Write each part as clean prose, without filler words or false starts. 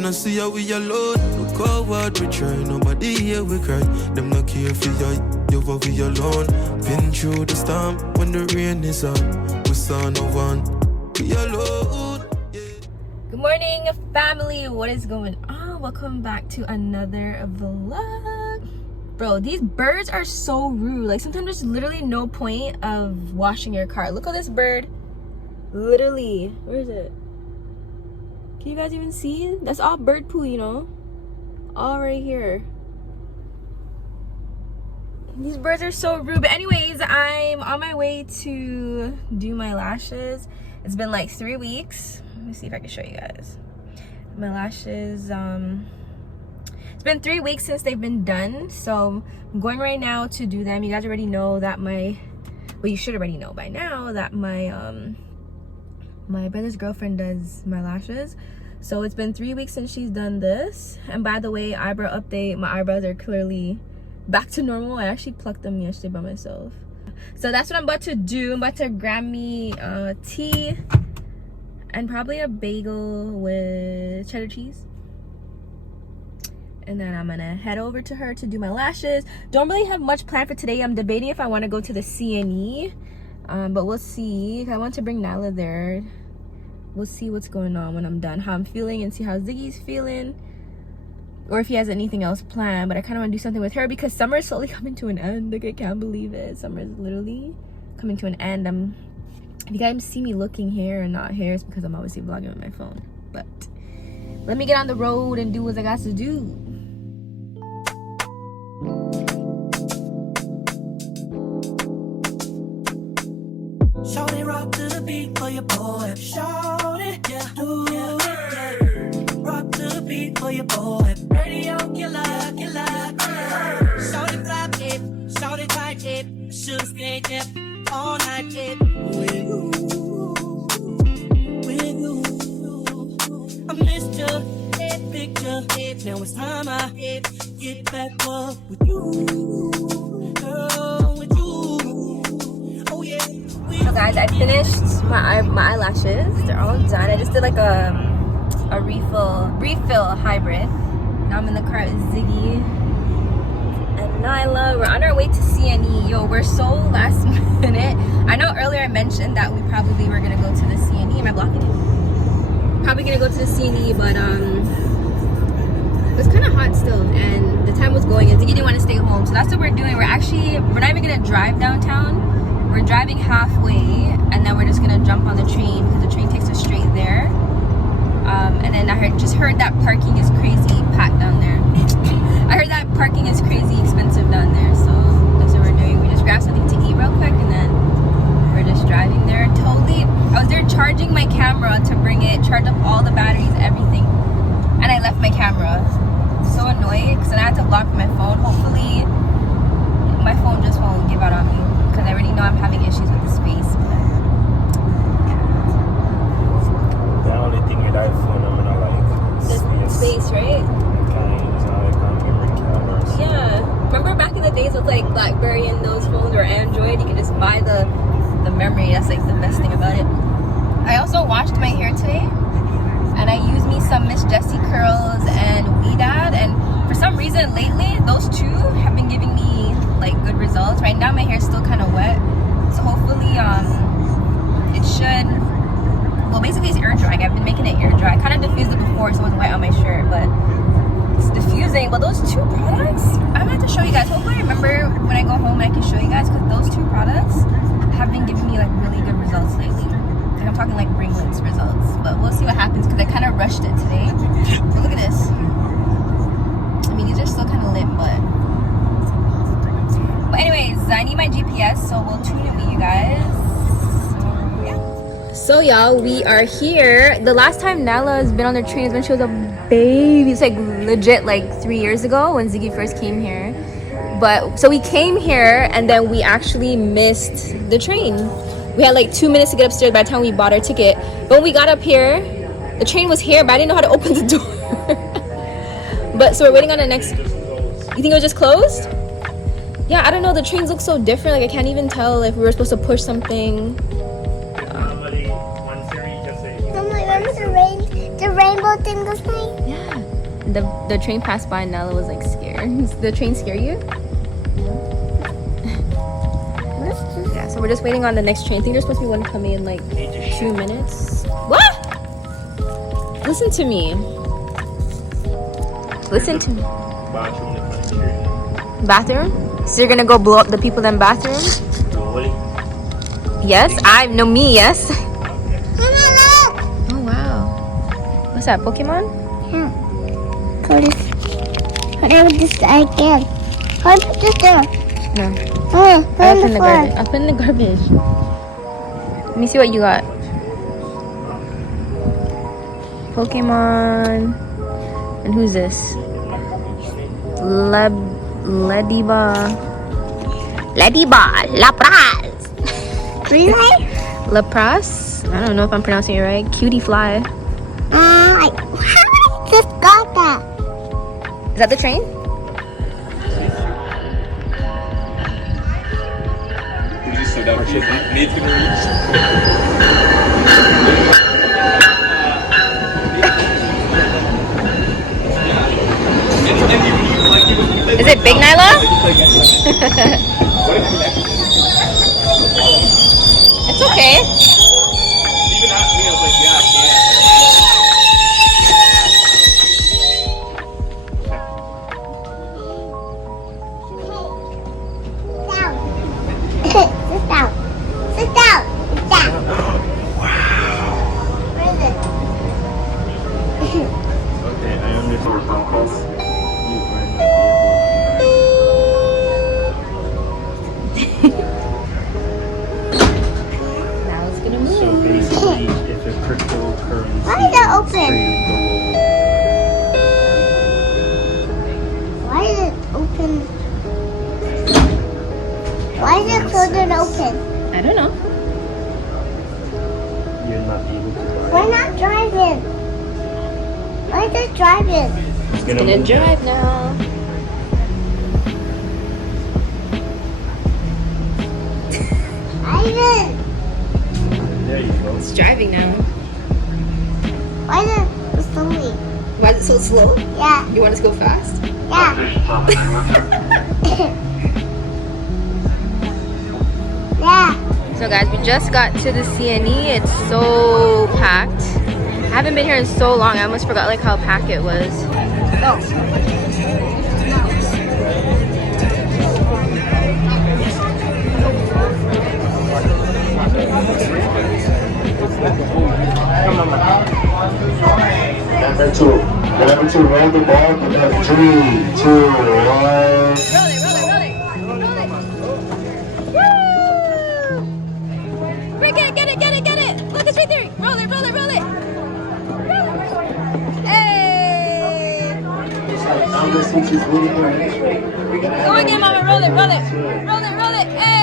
can I see how we alone? Look how hard we try, nobody here we cry. Them no care for you for we alone. Been through the storm, when the rain is on, we saw no one, we alone. Yeah. Good morning, family. What is going on? Welcome back to another vlog. Bro, these birds are so rude. Like, sometimes there's literally no point of washing your car. Look at this bird. Literally, where is it? Can you guys even see? That's all bird poo, you know? All right here. These birds are so rude. But anyways, I'm on my way to do my lashes. It's been like 3 weeks. Let me see if I can show you guys. My lashes, it's been 3 weeks since they've been done. So I'm going right now to do them. You guys already know that well, you should already know by now that my brother's girlfriend does my lashes. So it's been 3 weeks since she's done this. And by the way, eyebrow update, my eyebrows are clearly back to normal. I actually plucked them yesterday by myself. So that's what I'm about to do. I'm about to grab me tea and probably a bagel with cheddar cheese. And then I'm gonna head over to her to do my lashes. Don't really have much planned for today. I'm debating if I want to go to the CNE. But we'll see. I want to bring Nyla there. We'll see what's going on when I'm done, how I'm feeling, and see how Ziggy's feeling, or if he has anything else planned. But I kind of want to do something with her because summer is slowly coming to an end. Like, I can't believe it. Summer is literally coming to an end. If you guys see me looking hair and not hair, it's because I'm obviously vlogging with my phone. But let me get on the road and do what I got to do. Shout it, rock to the beat for your boy. Shout it, yeah, do it, yeah. Rock to the beat for your boy. Radio killer, killer. Shout it, clap it, shout it, tight it. Should skate it, all night it. With you, I missed you, picture it. Now it's time I get back up with you, girl, with you. Oh yeah. So guys, I finished my eyelashes. They're all done. I just did like a refill hybrid. Now I'm in the car with Ziggy and Nyla. We're on our way to CNE. Yo, we're so last minute. I know earlier I mentioned that we probably were gonna go to the CNE. Am I blocking it? Probably gonna go to the CNE, but it was kind of hot still, and the time was going, and Ziggy didn't want to stay home. So that's what we're doing. We're not even gonna drive downtown. We're driving halfway, and then we're just gonna jump on the train because the train takes us straight there. And then I just heard that parking is crazy packed down there. I heard that parking is crazy expensive down there, so that's what we're doing. We just grabbed something to eat real quick, and then we're just driving there. Totally, I was there charging my camera to bring it, charge up all the batteries, everything, and I left my camera. So annoyed because then I had to lock my phone. Hopefully, my phone just won't give out on me, because I already know I'm having issues with the space. But yeah. The only thing with iPhone, I'm gonna like The space, right? Yeah. Remember back in the days with like BlackBerry and those phones, or Android, you could just buy the memory. That's like the best thing about it. I also washed my hair today, and I used me some Miss Jessie curls and Weedad, and for some reason lately those two have been giving me like good results. Right now my hair is still kind of wet, so hopefully it should, well, basically it's air drying. I've been making it air dry. I kind of diffused it before so it wasn't wet on my shirt, but it's diffusing. But those two products, I'm gonna have to show you guys. Hopefully I remember when I go home and I can show you guys, because those two products have been giving me like really good results lately. Like, I'm talking like ringlets results, but we'll see what happens because I kind of rushed it today. So look at this. I mean, these are still kind of lit, but anyways, I need my GPS, so we'll tune in with you guys. Yeah. So y'all, we are here. The last time Nyla has been on the train is when she was a baby. It's like legit like 3 years ago when Ziggy first came here. But so we came here and then we actually missed the train. We had like 2 minutes to get upstairs by the time we bought our ticket. But when we got up here, the train was here, but I didn't know how to open the door. But so we're waiting on the next. You think it was just closed? Yeah, I don't know. The trains look so different. Like, I can't even tell if we were supposed to push something. Remember the rainbow thing last night? Yeah. The train passed by and Nala was like scared. The train scare you? Yeah, so we're just waiting on the next train. I think there's supposed to be one coming in like 2 minutes. What? Listen to me. Listen to me. Bathroom? So you're gonna go blow up the people in bathroom? Yes, no me, yes. Oh wow. What's that, Pokemon? Yeah. Put this again. Put this there. No. Oh, I'll put in the garbage. I'll put in the garbage. Let me see what you got. Pokemon. And who's this? Lediba. Lapras. Really? Lapras? I don't know if I'm pronouncing it right. Cutie fly. I just got that. Is that the train? Is it big, Nyla? It's okay. Sit down. Sit down. Sit down. Wow. Where is it? Okay, I understand. Now it's gonna move. So basically, if a cryptocurrency Why is it open? Why is it open? Why is it closed and open? I don't know. you're not able to buy. We're not driving. Why is it driving? It's Gonna move drive now. Ivan! There you go. It's driving now. Why is it slowly? Why is it so slow? Yeah. You want us to go fast? Yeah. Yeah. So guys, we just got to the CNE. It's so packed. I haven't been here in so long. I almost forgot like how packed it was. Number two, roll the ball. Number 3, 2, 1. Roll it, roll it, roll it. Roll it. Woo! Quick, get it. Look, it's right there. Roll it, roll it, roll it. Hey! Now this which is really good. We're gonna have Go again, mama. Roll it, roll it. Roll it, roll it. Hey!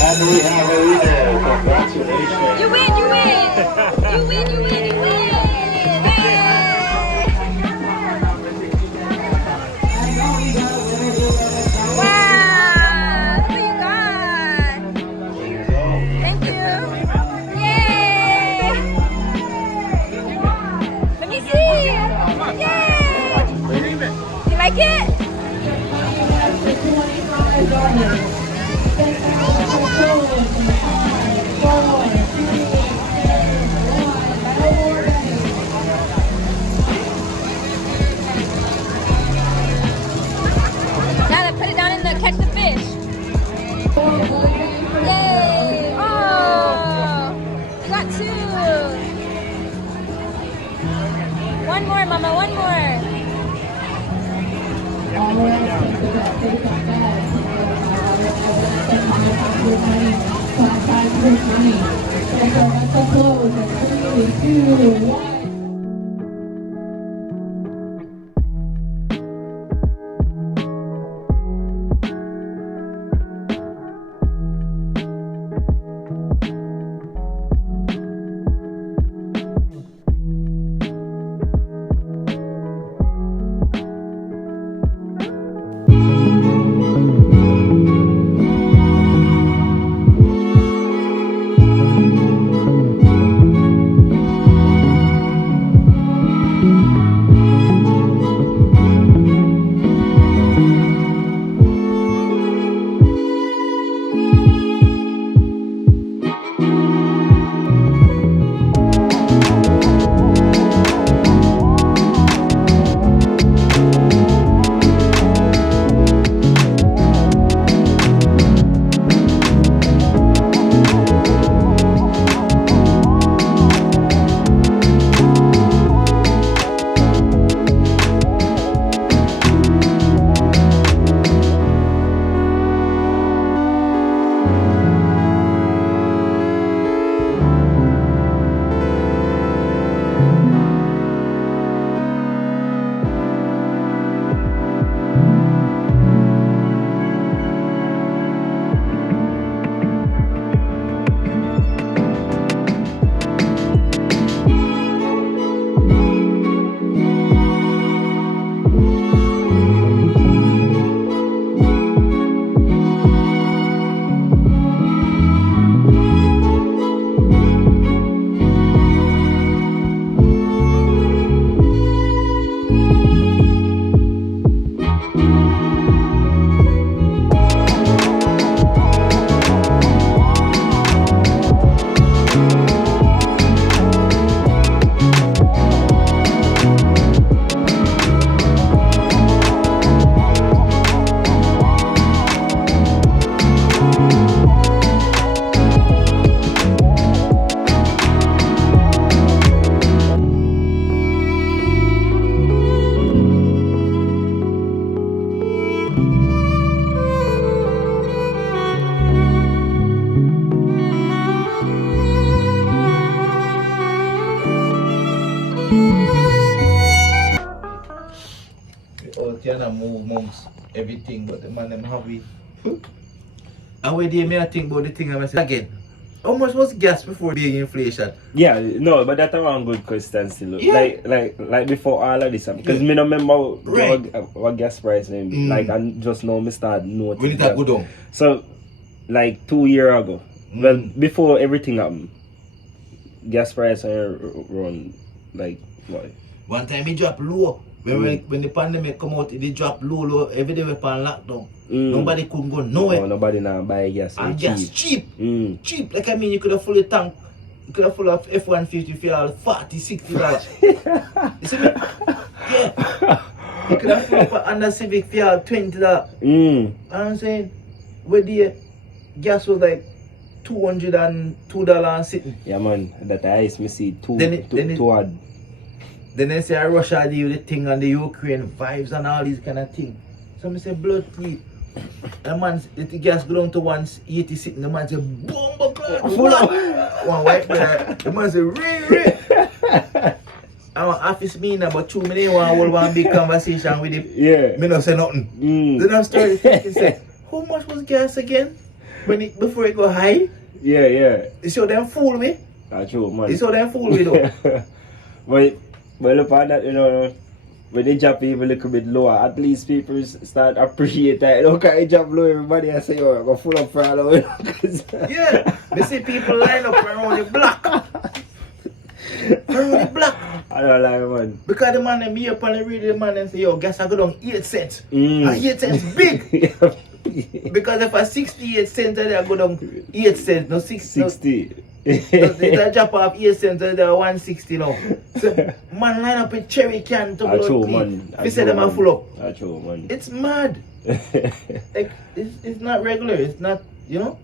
And we have a winner. Congratulations. You win, you win. You win, you win, you win. Hey! Wow! Look what you got. Thank you. Yay! Let me see. Yay! You like it? Now let's put it down in the catch the fish. Yay! Oh, we got 2. One more, mama. One more. inflation move months, everything, but the man them happy. And where they may think about the thing I say again. How much was gas before big inflation? Yeah, no, but that's a one good question still. Yeah. Like before all of this, because me don't remember what gas price name. Like I just know me start noticing. When it a go down. So like 2 years ago, well before everything happened, gas price run like what? One time it dropped low. When the pandemic come out, it dropped low. Every day we on lockdown. Nobody couldn't go nowhere. No, nobody now buy gas. And gas cheap. Cheap. Like I mean, you could have full the tank. You could have full of F-150 for all $40-$60. You see me? Yeah. You could have full up under Civic for all $20. I'm saying, where the gas was like $202 and sitting. Yeah man, that ice me see too hard. Then they say Russia deal with the thing and the Ukraine vibes and all these kind of things. So I say blood heat. The man, the gas go down to 180 sitting, the man say bomb clock. One white brother, the man say ring. I'm office me now, but 2 minutes want to hold one big conversation with him. Yeah. Me not say nothing. Then I started thinking, say, how much was gas again? Before it go high? Yeah. You see how them fool me? That's true, man. You see how them fool me though? But look at that, you know, when they drop even a little bit lower, at least people start appreciate that. Look at it drop low, everybody I say, oh, I'm going full up for all of it. Yeah, we see people line up around the block. Around the block. I don't lie, man. Because the man me up on the radio, the man and say, yo, gas I go down 8 cents. And 8 cents big. Because if I 68 cents, I go down 8 cents, no 60. They drop off 8 cents, they're 160 now. So, man line up with cherry can to blood clean. We say them are full up. That's true, man. It's mad. Like, it's not regular, it's not, you know?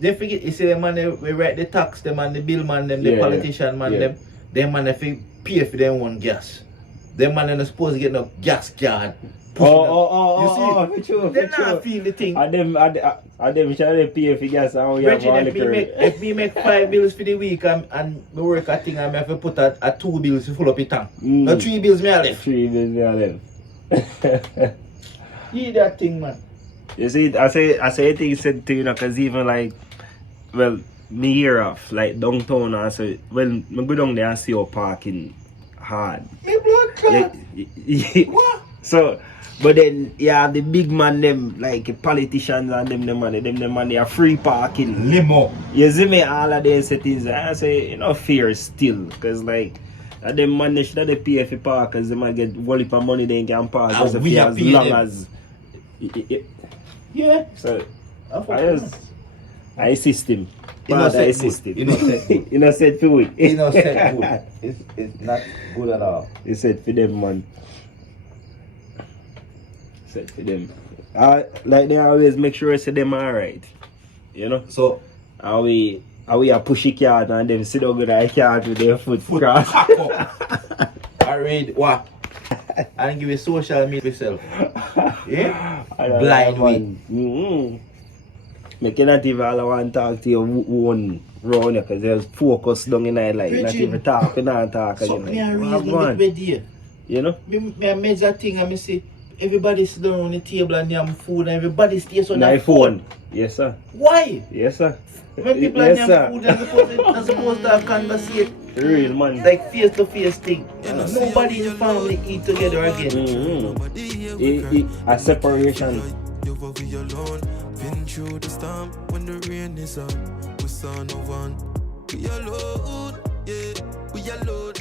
They forget, you see the man, we write the tax, them and the bill man, them, the politician man, them man, if they pay for them one gas. Them man, they're supposed to get no gas card. You see, they not feel the thing. And them trying to pay for gas and we have if me make 5 bills for the week and we work a thing and I have to put a 2 bills to full up the tank. No 3 bills me left. 3 bills me left. Yeah, that thing, man. You see, I say things said to you know, cause even like, well, me hear off like downtown and so when I go down there and see your parking hard. Me blood clot. What? So, but then you have the big man them like politicians and them man they are free parking. Limo. You see me all of them settings. I say you know fear still, cause like them man they should have pay for park, cause they might get whole heap of money they can park just we as long as. Yeah. So I assist him. Innocent food. Innocent food. Innocent food. It's not good at all. He said for them, man. Said for them. Like they always make sure I say them alright. You know? So are we a push it card and them sit down with a card with their foot cross. I read what? And give you social media yourself. Yeah? Blind me. I cannot even all I want to talk to you one round because there's focus down in there like not even talking and talking. So me a reason with there. You know? Me a major thing and me say everybody sit down on the table and yam food and everybody stays on their their phone. Yes sir. Why? Yes sir. When people are yam food they're supposed to have conversate. Real man. Like face to face thing. Nobody in the family eat together again. A separation. Been through the storm when the rain is up. We saw no one. We alone, yeah. We alone.